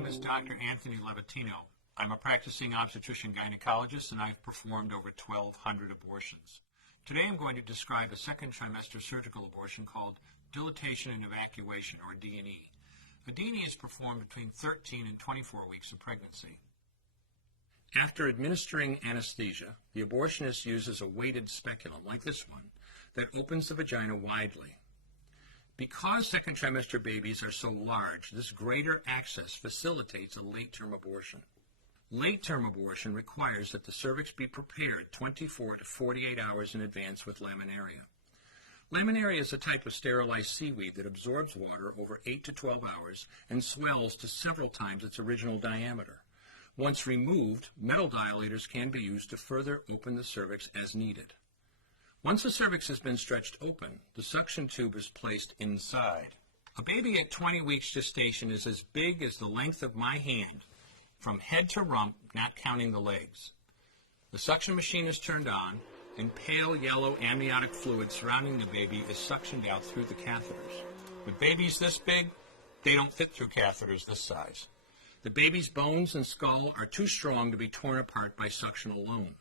name is Dr. Anthony Levatino. I'm a practicing obstetrician-gynecologist, and I've performed over 1,200 abortions. Today I'm going to describe a second trimester surgical abortion called dilatation and evacuation, or D&E. A D&E is performed between 13 and 24 weeks of pregnancy. After administering anesthesia, the abortionist uses a weighted speculum, like this one, that opens the vagina widely. Because second trimester babies are so large, this greater access facilitates a late-term abortion. Late-term abortion requires that the cervix be prepared 24 to 48 hours in advance with laminaria. Laminaria is a type of sterilized seaweed that absorbs water over 8 to 12 hours and swells to several times its original diameter. Once removed, metal dilators can be used to further open the cervix as needed. Once the cervix has been stretched open, the suction tube is placed inside. A baby at 20 weeks gestation is as big as the length of my hand, from head to rump, not counting the legs. The suction machine is turned on, and pale yellow amniotic fluid surrounding the baby is suctioned out through the catheters. With babies this big, they don't fit through catheters this size. The baby's bones and skull are too strong to be torn apart by suction alone.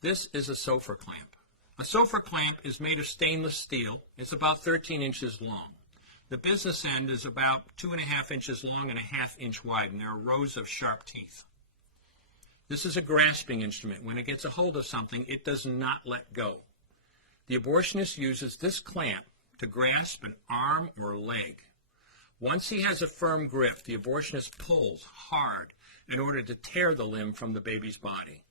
This is a Sofer clamp. A Sofer clamp is made of stainless steel. It's about 13 inches long. The business end is about 2.5 inches long and a 1/2 inch wide, and there are rows of sharp teeth. This is a grasping instrument. When it gets a hold of something, it does not let go. The abortionist uses this clamp to grasp an arm or leg. Once he has a firm grip, the abortionist pulls hard in order to tear the limb from the baby's body.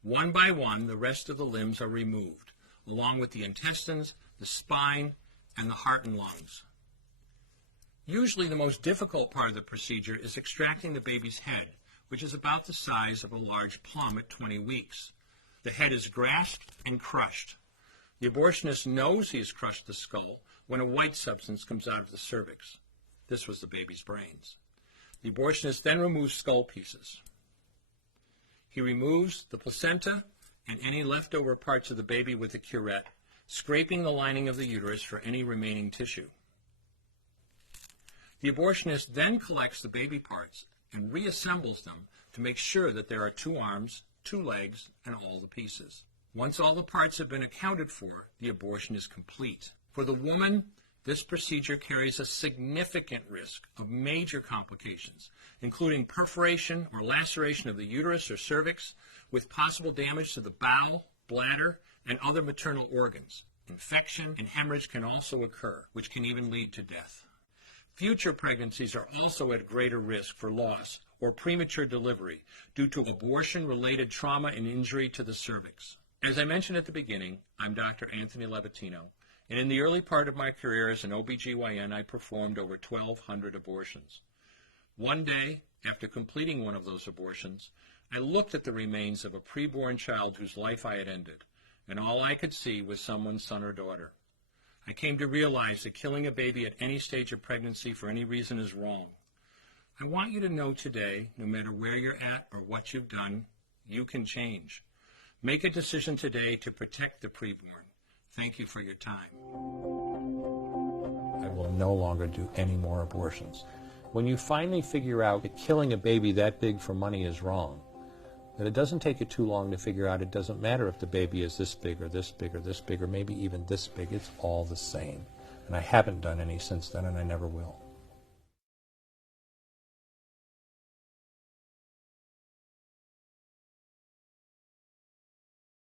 One by one, the rest of the limbs are removed, along with the intestines, the spine, and the heart and lungs. Usually the most difficult part of the procedure is extracting the baby's head, which is about the size of a large plum at 20 weeks. The head is grasped and crushed. The abortionist knows he has crushed the skull when a white substance comes out of the cervix. This was the baby's brains. The abortionist then removes skull pieces. He removes the placenta and any leftover parts of the baby with a curette, scraping the lining of the uterus for any remaining tissue. The abortionist then collects the baby parts and reassembles them to make sure that there are 2 arms, 2 legs, and all the pieces. Once all the parts have been accounted for, the abortion is complete. For the woman, this procedure carries a significant risk of major complications, including perforation or laceration of the uterus or cervix, with possible damage to the bowel, bladder, and other maternal organs. Infection and hemorrhage can also occur, which can even lead to death. Future pregnancies are also at greater risk for loss or premature delivery due to abortion-related trauma and injury to the cervix. As I mentioned at the beginning, I'm Dr. Anthony Levatino, and in the early part of my career as an OBGYN, I performed over 1,200 abortions. One day, after completing one of those abortions, I looked at the remains of a preborn child whose life I had ended, and all I could see was someone's son or daughter. I came to realize that killing a baby at any stage of pregnancy for any reason is wrong. I want you to know today, no matter where you're at or what you've done, you can change. Make a decision today to protect the preborn. Thank you for your time. I will no longer do any more abortions. When you finally figure out that killing a baby that big for money is wrong, that it doesn't take you too long to figure out it doesn't matter if the baby is this big or this big or this big or maybe even this big, it's all the same. And I haven't done any since then, and I never will.